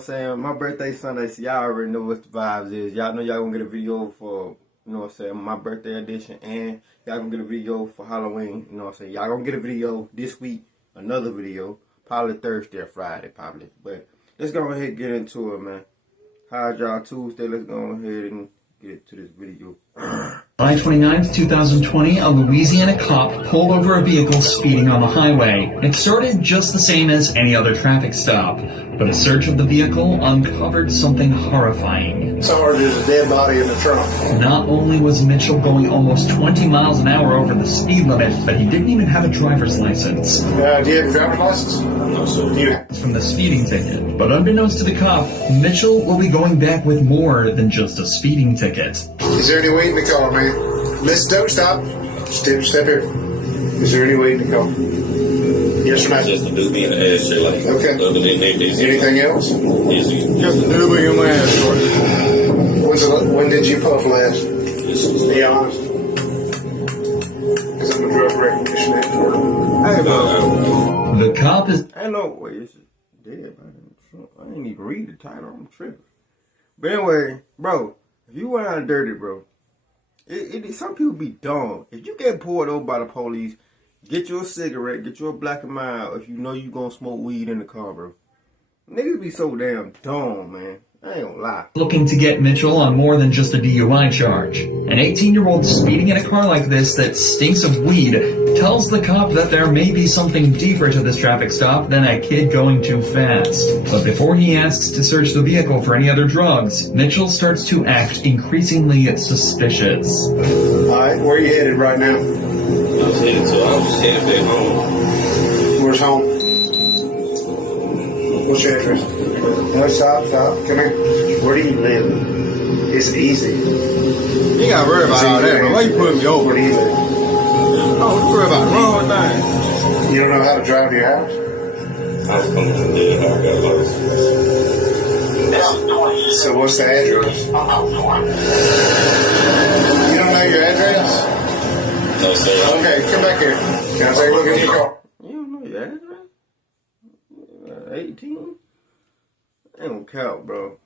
I'm saying? My birthday Sunday, so y'all already know what the vibes is. Y'all know y'all gonna get a video for, you know what I'm saying, my birthday edition, and y'all gonna get a video for Halloween, you know what I'm saying? Y'all gonna get a video this week, another video, probably Thursday or Friday, probably. But let's go ahead and get into it, man. How's y'all Tuesday? Let's go ahead and get to this video. July 29th, 2020, a Louisiana cop pulled over a vehicle speeding on the highway. It started just the same as any other traffic stop, but a search of the vehicle uncovered something horrifying. Sorry, there's a dead body in the trunk. Not only was Mitchell going almost 20 miles an hour over the speed limit, but he didn't even have a driver's license. Do you have a driver's license? No, sir. From the speeding ticket. But unbeknownst to the cop, Mitchell will be going back with more than just a speeding ticket. Is there any weed in the car, man? Listen, don't stop. Step here. Is there any weed in the car? Yes or no? Just a doobie in the ashtray, like okay. Other than that, anything else? Just a doobie in my ashtray. When did you puff last? Be honest. Because I'm a drug recognition expert. The cop is... I know, wait, it's dead. I didn't even read the title. I'm tripping. But anyway, bro, if you went out dirty, bro, some people be dumb. If you get pulled over by the police, get you a cigarette, get you a Black and Mild if you know you gonna smoke weed in the car, bro. Niggas be so damn dumb, man. I ain't gonna lie. Looking to get Mitchell on more than just a DUI charge. An 18-year-old speeding in a car like this that stinks of weed tells the cop that there may be something deeper to this traffic stop than a kid going too fast. But before he asks to search the vehicle for any other drugs, Mitchell starts to act increasingly suspicious. Alright, where are you headed right now? I was headed back home. Where's home? What's your address? No, stop. Come here. Where do you live? It's easy. You ain't gotta worry about all that, bro. Why you putting me over? Where do you live? Oh, you worry about the wrong thing. You don't know how to drive to your house? I was coming from there, I got lost. So what's the address? You don't know your address? No, sir. Okay, come back here. Can I take a look at your car? You don't know your address? 18? Ain't gonna count, bro.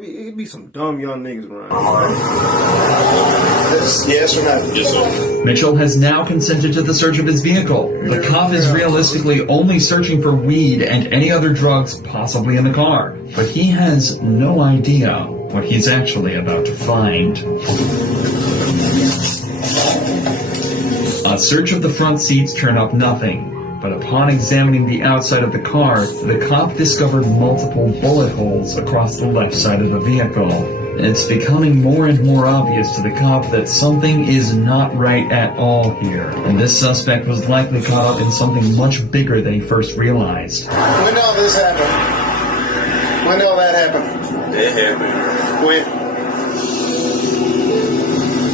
It'd be some dumb young niggas around. Yes or no? Yes, sir. Mitchell has now consented to the search of his vehicle. The cop is realistically only searching for weed and any other drugs possibly in the car. But he has no idea what he's actually about to find. A search of the front seats turned up nothing. But upon examining the outside of the car, the cop discovered multiple bullet holes across the left side of the vehicle. It's becoming more and more obvious to the cop that something is not right at all here, and this suspect was likely caught up in something much bigger than he first realized. When did all this happen? When did all that happen? That happened. When?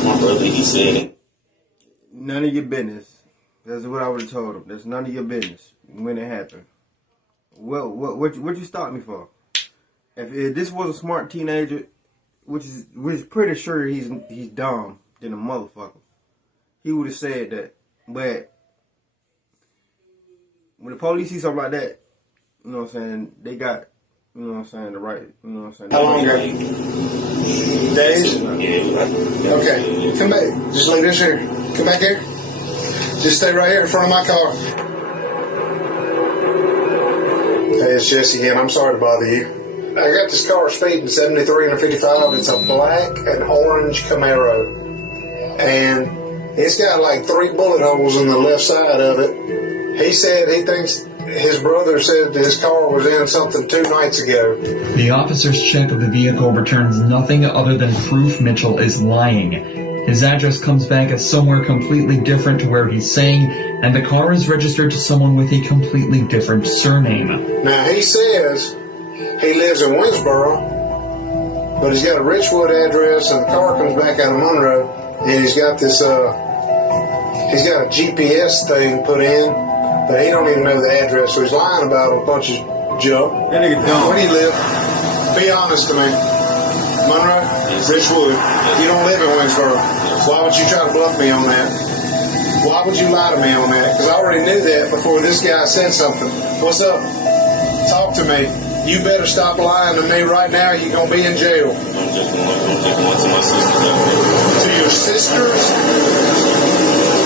My brother, he said it. None of your business. That's what I would have told him. That's none of your business when it happened. Well, what you stop me for? If this was a smart teenager, which is pretty sure he's dumb than a motherfucker, he would have said that. But when the police see something like that, you know what I'm saying, they got, you know what I'm saying, the right, you know what I'm saying. How long ago? Days? Yeah. Okay, come back. Just leave this here. Come back here. Just stay right here in front of my car. Hey, it's Jesse again. I'm sorry to bother you. I got this car speeding 73 and a 55. It's a black and orange Camaro. And it's got like 3 bullet holes in the left side of it. He said he thinks his brother said his car was in something 2 nights ago. The officer's check of the vehicle returns nothing other than proof Mitchell is lying. His address comes back as somewhere completely different to where he's saying, and the car is registered to someone with a completely different surname. Now, he says he lives in Winsboro, but he's got a Richwood address, and the car comes back out of Monroe, and he's got this, he's got a GPS thing put in, but he don't even know the address, so he's lying about a bunch of junk. That nigga dumb. Where do you live? Be honest to me. Monroe? Richwood. You don't live in Winsboro. Why would you try to bluff me on that? Why would you lie to me on that? Because I already knew that before this guy said something. What's up? Talk to me. You better stop lying to me right now. You're going to be in jail. I'm taking one to my sister's. To your sisters?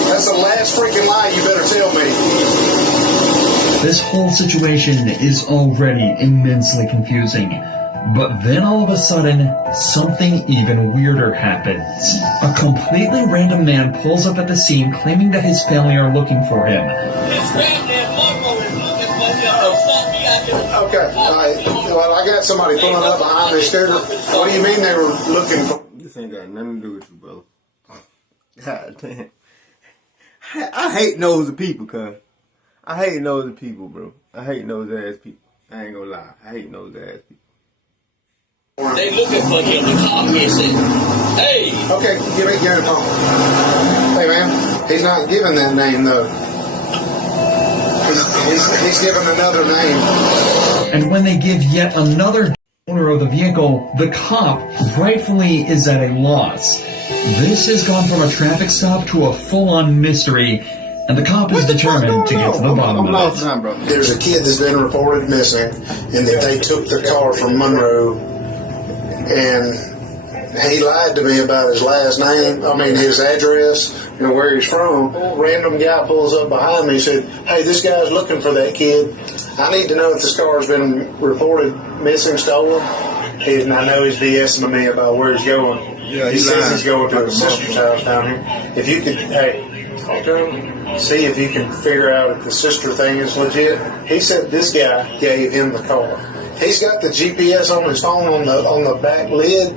That's the last freaking lie you better tell me. This whole situation is already immensely confusing. But then all of a sudden, something even weirder happens. A completely random man pulls up at the scene claiming that his family are looking for him. His family and Marco is looking for him. Son, he out there. Okay, all right. Well, I got somebody pulling up behind this scooter. What do you mean they were looking for? This ain't got nothing to do with you, brother. God damn. I hate nosy people, cuz. I hate nosy people, bro. I hate nosy ass people. I ain't gonna lie. I hate nosy ass people. They looking for him. The car missing. Hey. Okay, give me the phone. Hey, man, he's not giving that name, though. He's giving another name. And when they give yet another owner of the vehicle, the cop rightfully is at a loss. This has gone from a traffic stop to a full-on mystery, and the cop is determined to get to the bottom I'm of lost it. now, bro. There's a kid that's been reported missing, and that they took the car from Monroe, and he lied to me about his last name, his address, and where he's from. A random guy pulls up behind me and said, hey, this guy's looking for that kid. I need to know if this car's been reported missing, stolen. And I know he's BSing to me about where he's going. Yeah, he he's says lying. he's going to Like his a sister's house down here. If you could, hey, talk to him, see if you can figure out if the sister thing is legit. He said this guy gave him the car. He's got the GPS on his phone on the back lid.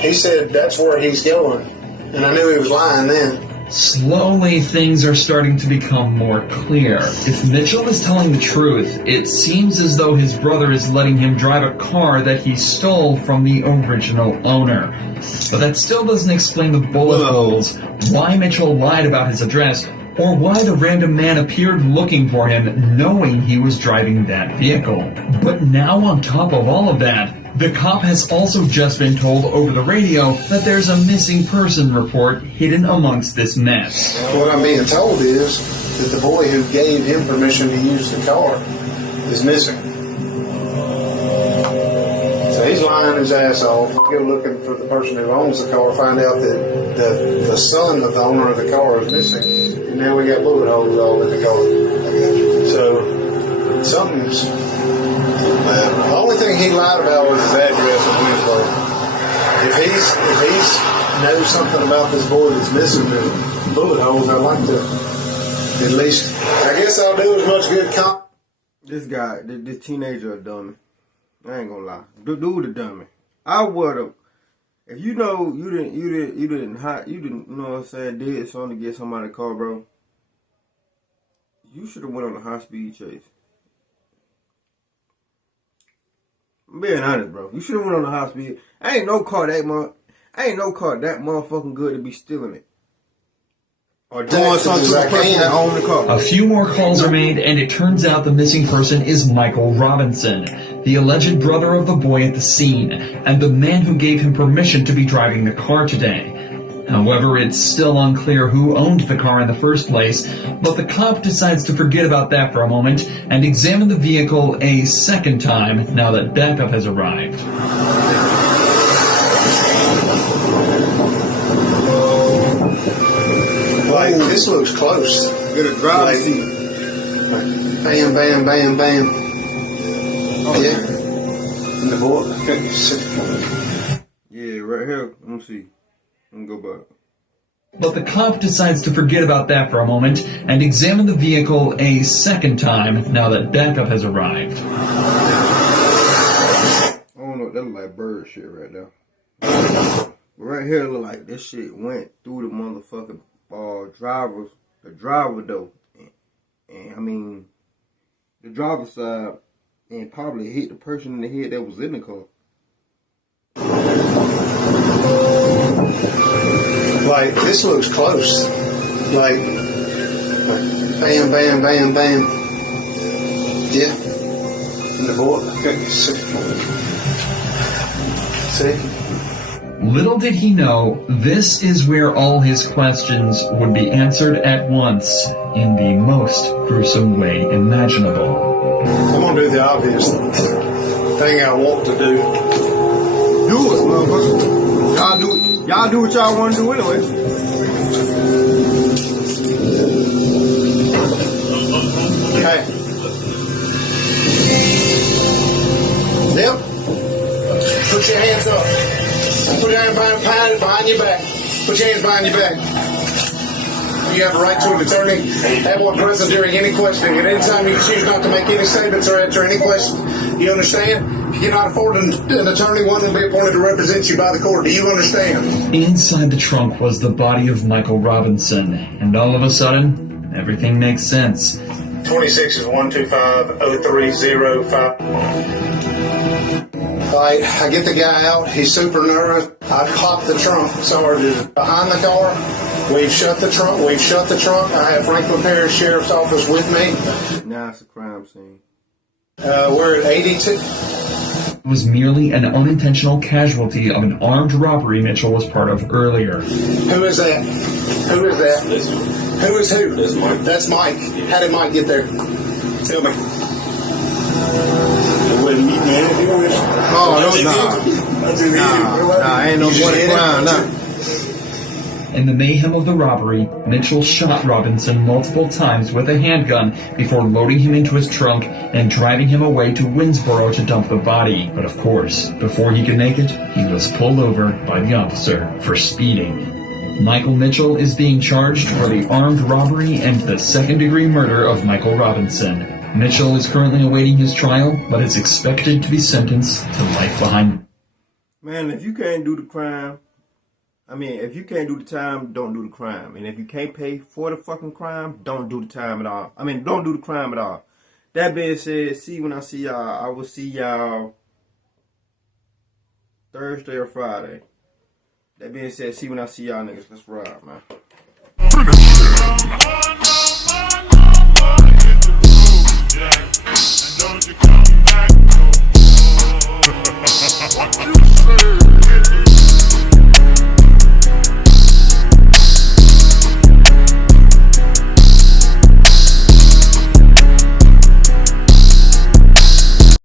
He said that's where he's going. And I knew he was lying then. Slowly, things are starting to become more clear. If Mitchell is telling the truth, it seems as though his brother is letting him drive a car that he stole from the original owner. But that still doesn't explain the bullet holes, why Mitchell lied about his address, or why the random man appeared looking for him knowing he was driving that vehicle. But now on top of all of that, the cop has also just been told over the radio that there's a missing person report hidden amongst this mess. What I'm being told is that the boy who gave him permission to use the car is missing. So he's lying his ass off. Go looking for the person who owns the car, find out that the son of the owner of the car is missing. And now we got bullet holes all in the car. So something's... the only thing he lied about was his address in Winslow. If he's knows something about this boy that's missing the bullet holes, I'd like to at least. I guess I'll do as much good. This guy, this teenager, a dummy. I ain't gonna lie. Dude, a dummy. I would've. If you know you didn't, you know what I'm saying, did something to get somebody a car, bro. You should have went on a high speed chase. I'm being honest, bro. You should have went on a high speed. Ain't no car that motherfucking good to be stealing it. Or doing something to the person that owned the car. A few more calls are made, and it turns out the missing person is Michael Robinson, the alleged brother of the boy at the scene, and the man who gave him permission to be driving the car today. However, it's still unclear who owned the car in the first place, but the cop decides to forget about that for a moment and examine the vehicle a second time now that backup has arrived. Like, this looks close. Get a driver's seat. Bam, bam, bam, bam. Oh, yeah. In the board. Yeah, right here. Let me see. Let me go back. But the cop decides to forget about that for a moment and examine the vehicle a second time now that backup has arrived. I don't know. That look like bird shit right now. Right here look like this shit went through the motherfucking the driver though. And I mean, the driver's side, and probably hit the person in the head that was in the car. Like, this looks close. Like bam, bam, bam, bam. Yeah. In the board. See? Little did he know, this is where all his questions would be answered at once in the most gruesome way imaginable. I'm gonna do the obvious. thing I want to do. Do it, motherfucker. Y'all do what y'all want to do anyway. Okay. Yep. Put your hands up. Put your hands behind your back. Put your hands behind your back. You have a right to an attorney. Have one present during any questioning. At any time, you choose not to make any statements or answer any questions. You understand? If you cannot afford an attorney, one will be appointed to represent you by the court. Do you understand? Inside the trunk was the body of Michael Robinson, and all of a sudden, everything makes sense. 26 is 125-0305. Alright, I get the guy out. He's super nervous. I pop the trunk. Sergeant behind the car. We've shut the trunk. I have Franklin Parish Sheriff's Office with me. Now it's a crime scene. We're at 82. It was merely an unintentional casualty of an armed robbery Mitchell was part of earlier. Who is that? Who is that? This one. Who is who? That's Mike. That's Mike. How did Mike get there? Tell me. It wasn't me, man. Oh, no, nah, ain't no point in crime, nah. In the mayhem of the robbery, Mitchell shot Robinson multiple times with a handgun before loading him into his trunk and driving him away to Winsboro to dump the body. But of course, before he could make it, he was pulled over by the officer for speeding. Michael Mitchell is being charged for the armed robbery and the second-degree murder of Michael Robinson. Mitchell is currently awaiting his trial, but is expected to be sentenced to life behind. Man, if you can't do the crime, if you can't do the time, don't do the crime. And if you can't pay for the fucking crime, don't do the time at all. Don't do the crime at all. That being said, when I see y'all, I will see y'all Thursday or Friday. That being said, when I see y'all niggas, let's ride, man.